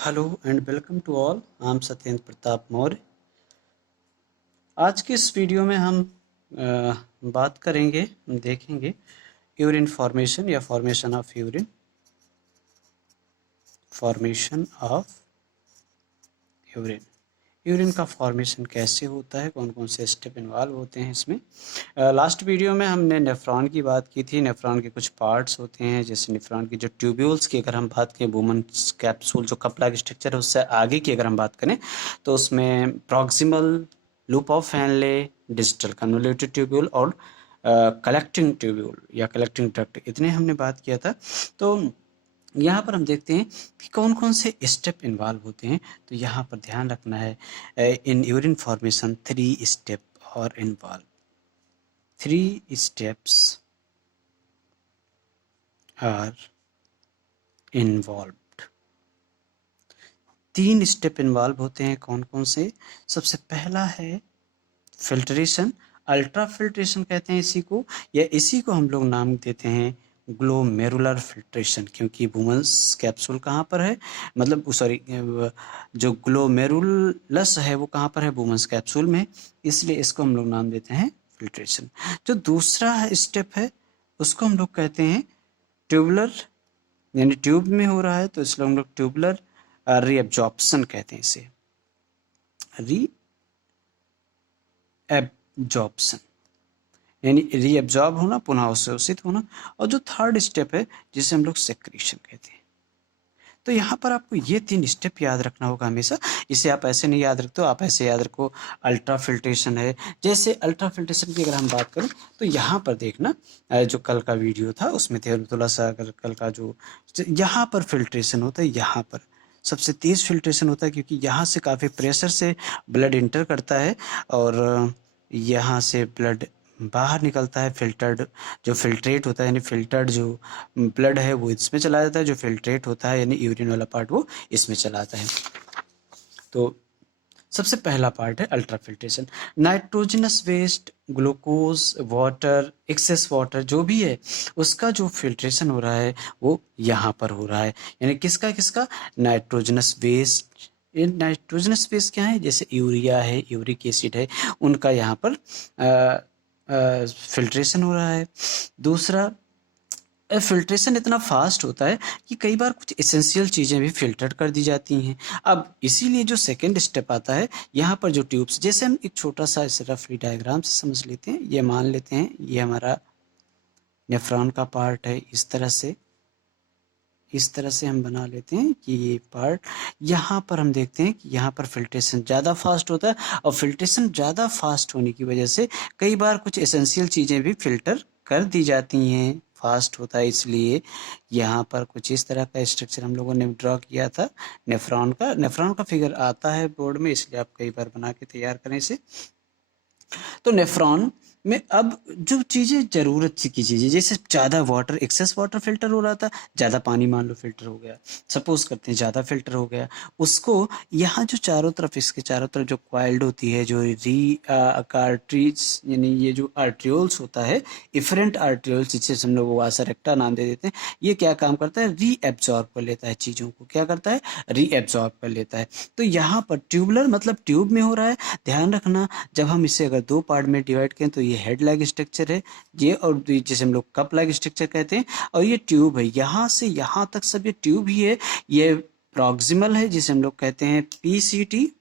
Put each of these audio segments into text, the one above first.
Hello and welcome to all. I am Satyendra Pratap Maurya. आज के इस वीडियो में हम बात करेंगे, देखेंगे यूरिन फॉर्मेशन या formation of urine. Formation of urine, urine का फॉर्मेशन कैसे होता है, कौन कौन से स्टेप इन्वॉल्व होते हैं इसमें। लास्ट वीडियो में हमने नेफ्रॉन की बात की थी। नेफ्रॉन के कुछ पार्ट्स होते हैं, जैसे नेफ्रॉन की जो ट्यूब्यूल्स की अगर हम बात करें, वुमेन्स कैप्सूल जो कपला स्ट्रक्चर है उससे आगे की अगर हम बात करें तो उसमें proximal loop of Henle, digital convoluted tubule और कलेक्टिंग ट्यूब्यूल या कलेक्टिंग डक्ट, इतने हमने बात किया था। तो यहाँ पर हम देखते हैं कि कौन कौन से स्टेप इन्वॉल्व होते हैं। तो यहाँ पर ध्यान रखना है, in urine formation 3 step are involve. 3 steps are involved. 3 step involve होते हैं। कौन कौन से? सबसे पहला है फिल्ट्रेशन। अल्ट्रा फिल्ट्रेशन कहते हैं इसी को, या इसी को हम लोग नाम देते हैं ग्लोमेरुलर फिल्ट्रेशन, क्योंकि वुमेन्स कैप्सूल कहाँ पर है, मतलब सॉरी, जो ग्लोमेरुलस है वो कहाँ पर है, वुमेन्स कैप्सूल में, इसलिए इसको हम लोग नाम देते हैं फिल्ट्रेशन। जो दूसरा स्टेप है उसको हम लोग कहते हैं ट्यूबुलर, यानी ट्यूब में हो रहा है तो इसलिए हम लोग ट्यूबुलर रीअब्जॉर्प्शन कहते हैं इसे, रीअब्जॉर्प्शन, यानी रीअब्जॉर्ब होना, पुनः अवशोषित होना। और जो थर्ड स्टेप है जिसे हम लोग सेक्रीशन कहते हैं। तो यहाँ पर आपको ये 3 स्टेप याद रखना होगा हमेशा। इसे आप ऐसे नहीं याद रखते हो, आप ऐसे याद रखो अल्ट्रा फिल्ट्रेशन है। जैसे अल्ट्रा फिल्ट्रेशन की अगर हम बात करें तो यहाँ पर देखना, जो कल का वीडियो था उसमें थोड़ा सा, अगर कल का जो यहाँ पर फिल्ट्रेशन होता है, यहाँ पर सबसे तेज़ फिल्ट्रेशन होता है, क्योंकि यहाँ से काफ़ी प्रेशर से ब्लड इंटर करता है और यहाँ से ब्लड बाहर निकलता है। फिल्टर्ड जो फिल्ट्रेट होता है, यानी फिल्टर्ड जो ब्लड है वो इसमें चला जाता है, जो फिल्ट्रेट होता है यानी यूरिन वाला पार्ट वो इसमें चला जाता है। तो सबसे पहला पार्ट है ultrafiltration. Nitrogenous waste, glucose, water, excess water जो भी है उसका जो फिल्ट्रेशन हो रहा है वो यहाँ पर हो रहा है। यानी किसका किसका? Nitrogenous waste. ये नाइट्रोजनस वेस्ट क्या है? जैसे यूरिया है, यूरिक एसिड है, उनका यहाँ पर फिल्ट्रेशन हो रहा है। दूसरा, फिल्ट्रेशन इतना फास्ट होता है कि कई बार कुछ एसेंशियल चीज़ें भी फिल्टर कर दी जाती हैं। अब इसीलिए जो सेकंड स्टेप आता है, यहाँ पर जो ट्यूब्स, जैसे हम एक छोटा सा इसे रफली डायग्राम से समझ लेते हैं। ये मान लेते हैं ये हमारा नेफ्रॉन का पार्ट है, इस तरह से हम बना लेते हैं कि ये पार्ट, यहाँ पर हम देखते हैं कि यहाँ पर फिल्ट्रेशन ज़्यादा फास्ट होता है, और फिल्ट्रेशन ज़्यादा फास्ट होने की वजह से कई बार कुछ एसेंशियल चीज़ें भी फिल्टर कर दी जाती हैं। फास्ट होता है इसलिए यहाँ पर कुछ इस तरह का स्ट्रक्चर हम लोगों ने ड्रॉ किया था नेफ्रॉन का फिगर आता है बोर्ड में, इसलिए आप कई बार बना के तैयार करें इसे। तो नेफ्रॉन में अब जो चीज़ें ज़रूरत की चीज़ें, जैसे ज़्यादा वाटर, एक्सेस वाटर फिल्टर हो रहा था, ज़्यादा पानी मान लो फिल्टर हो गया, सपोज करते हैं ज़्यादा फिल्टर हो गया, उसको यहाँ जो चारों तरफ, इसके चारों तरफ जो क्वाइल्ड होती है, जो कार्ट्रीज, यानी ये जो आर्ट्रियोल्स होता है, इफरेंट आर्ट्रियोल्स, जिसे हम लोग वासा रेक्टा नाम दे देते हैं, ये क्या काम करता है? रीएब्जॉर्ब कर लेता है चीज़ों को। क्या करता है? रीएब्जॉर्ब कर लेता है। तो यहाँ पर ट्यूबुलर मतलब ट्यूब में हो रहा है। ध्यान रखना, जब हम इसे अगर 2 पार्ट में डिवाइड करें तो ये हेड लाइक स्ट्रक्चर है ये, और जिसे हम लोग कप लाइक स्ट्रक्चर कहते हैं, और ये ट्यूब है। यहाँ से यहाँ तक सब ये ट्यूब ही है। ये प्रॉक्सिमल है जिसे हम लोग कहते हैं पीसीटी,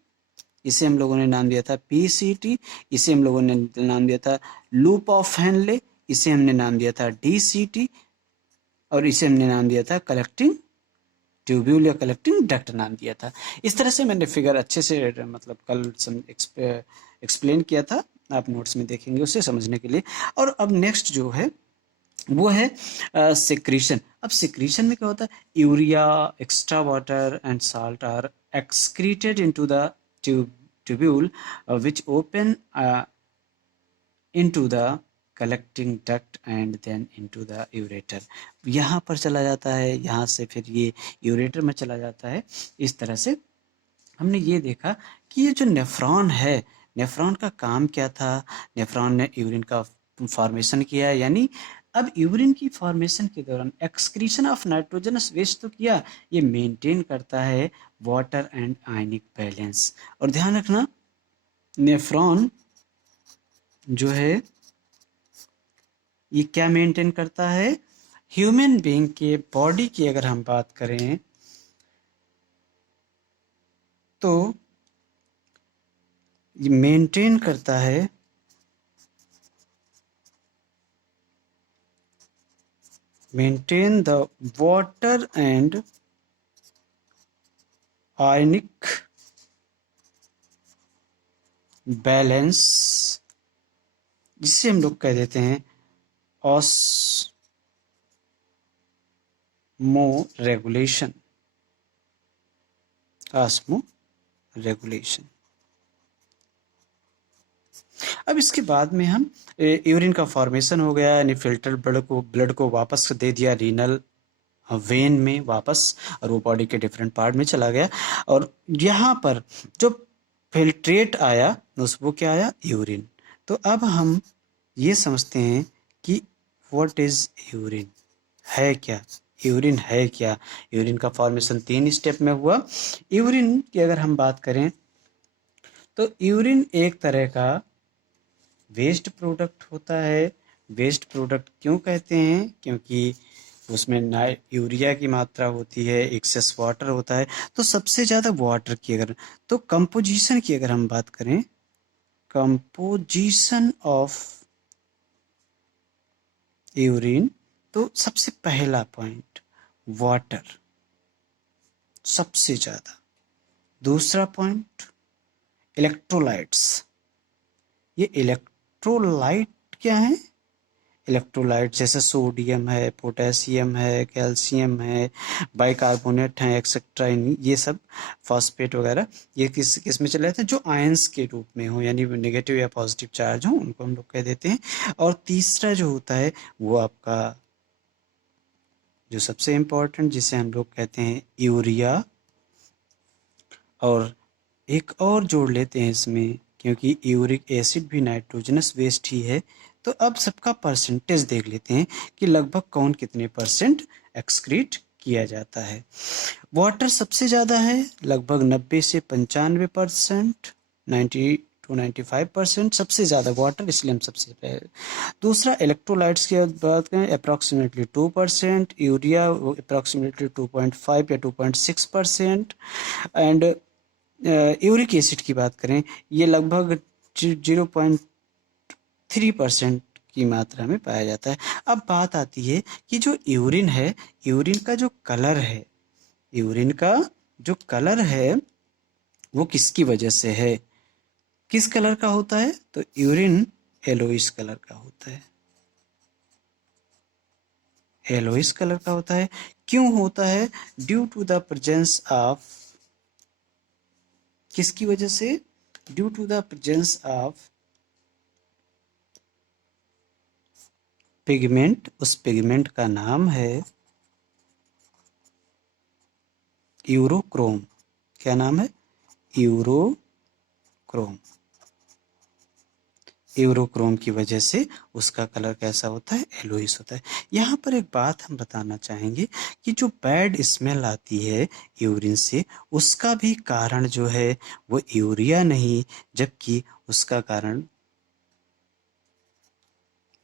इसे हम लोगों ने नाम दिया था पीसीटी। इसे हम लोगों ने नाम दिया था लूप ऑफ हैनले, इसे हमने नाम दिया था डीसीटी, और इसे हमने नाम दिया था कलेक्टिंग ट्यूब्यूल या कलेक्टिंग डक्ट नाम दिया था। इस तरह से मैंने फिगर अच्छे से मतलब कल एक्सप्लेन किया था, आप नोट्स में देखेंगे उसे समझने के लिए। और अब नेक्स्ट जो है वो है सेक्रीशन। अब सेक्रीशन में क्या होता है? Urea, extra water and salt are excreted into the tubule which open into the collecting duct and then into the ureter। यहाँ पर चला जाता है, यहाँ से फिर ये यूरेटर में चला जाता है। इस तरह से हमने ये देखा कि ये जो नेफ्रॉन है, नेफ्रॉन का काम क्या था? नेफ्रॉन ने यूरिन का फॉर्मेशन किया, यानी अब यूरिन की फॉर्मेशन के दौरान एक्सक्रीशन ऑफ नाइट्रोजनस वेस्ट तो किया, ये मेंटेन करता है वाटर एंड आयनिक बैलेंस। और ध्यान रखना, नेफ्रॉन जो है ये क्या मेंटेन करता है, ह्यूमन बीइंग के बॉडी की अगर हम बात करें तो ये मेंटेन करता है maintain the water and ionic balance, जिसे हम लोग कह देते हैं ऑस्मो रेगुलेशन। Osmo regulation. अब इसके बाद में हम यूरिन का फॉर्मेशन हो गया, यानी फिल्टर ब्लड को वापस दे दिया रीनल वेन में वापस, और वो बॉडी के डिफरेंट पार्ट में चला गया। और यहाँ पर जो फिल्ट्रेट आया वो क्या आया, यूरिन। तो अब हम ये समझते हैं कि व्हाट इज यूरिन, है क्या, यूरिन है क्या। यूरिन का फॉर्मेशन 3 स्टेप में हुआ। यूरिन की अगर हम बात करें तो यूरिन एक तरह का वेस्ट प्रोडक्ट होता है। वेस्ट प्रोडक्ट क्यों कहते हैं, क्योंकि उसमें ना यूरिया की मात्रा होती है, एक्सेस वाटर होता है। तो सबसे ज़्यादा वाटर की अगर, तो कंपोजिशन की अगर हम बात करें, कंपोजिशन ऑफ यूरिन, तो सबसे पहला पॉइंट वाटर सबसे ज़्यादा। दूसरा पॉइंट इलेक्ट्रोलाइट्स। ये इलेक्ट्रोलाइट क्या है, इलेक्ट्रोलाइट जैसे सोडियम है, पोटेशियम है, कैल्शियम है, बाइकार्बोनेट है, एक्सेट्रा। ये सब फॉस्फेट वगैरह ये किस में चले जाते हैं, जो आयंस के रूप में हो, यानी नेगेटिव या पॉजिटिव चार्ज हो, उनको हम लोग कह देते हैं। और तीसरा जो होता है वो आपका जो सबसे इम्पोर्टेंट, जिसे हम लोग कहते हैं यूरिया। और एक और जोड़ लेते हैं इसमें, क्योंकि यूरिक एसिड भी नाइट्रोजनस वेस्ट ही है। तो अब सबका परसेंटेज देख लेते हैं कि लगभग कौन कितने परसेंट एक्सक्रीट किया जाता है। वाटर सबसे ज़्यादा है, लगभग 90 से 95%, 90 to 95% सबसे ज़्यादा वाटर, इसलिए हम सबसे पहले। दूसरा इलेक्ट्रोलाइट्स की बात करें, अप्रॉक्सीमेटली 2%, यूरिया अप्रॉक्सीमेटली 2.5 या 2.6%, एंड यूरिक एसिड की बात करें ये लगभग 0.3% की मात्रा में पाया जाता है। अब बात आती है कि जो यूरिन है, यूरिन का जो कलर है, यूरिन का जो कलर है वो किसकी वजह से है, किस कलर का होता है, तो यूरिन येलोइश कलर का होता है। येलोइश कलर का होता है। क्यों होता है, due to the presence of, किसकी वजह से, due to the presence of pigment. उस पिगमेंट का नाम है यूरोक्रोम। क्या नाम है, यूरोक्रोम। यूरोक्रोम की वजह से उसका कलर कैसा होता है, येलोइश होता है। यहाँ पर एक बात हम बताना चाहेंगे कि जो बैड स्मेल आती है यूरिन से, उसका भी कारण जो है वो यूरिया नहीं, जबकि उसका कारण,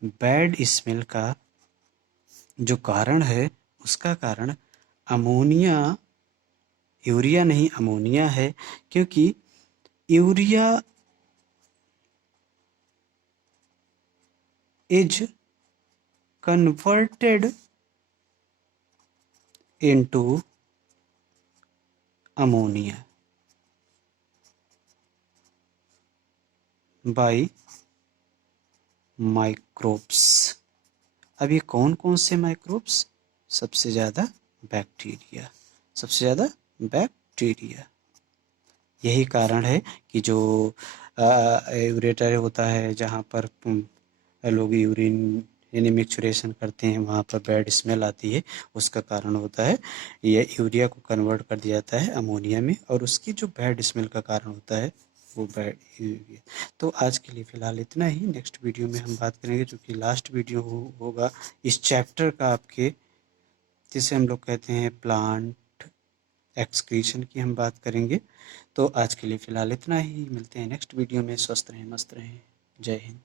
बैड स्मेल का जो कारण है उसका कारण अमोनिया, यूरिया नहीं अमोनिया है। क्योंकि urea is converted into ammonia by microbes। अब ये कौन कौन से माइक्रोब्स, सबसे ज़्यादा बैक्टीरिया, सबसे ज़्यादा बैक्टीरिया। यही कारण है कि जो यूरेटर होता है, जहाँ पर लोग यूरिन यानी मिक्सचुरेशन करते हैं, वहाँ पर बैड स्मेल आती है, उसका कारण होता है ये यूरिया को कन्वर्ट कर दिया जाता है अमोनिया में, और उसकी जो बैड स्मेल का कारण होता है वो बैड हुई है। तो आज के लिए फ़िलहाल इतना ही। नेक्स्ट वीडियो में हम बात करेंगे, जो कि लास्ट वीडियो होगा इस चैप्टर का आपके, जिसे हम लोग कहते हैं प्लांट एक्सक्रीशन की हम बात करेंगे। तो आज के लिए फ़िलहाल इतना ही, मिलते हैं नेक्स्ट वीडियो में। स्वस्थ रहें, मस्त रहें। जय हिंद।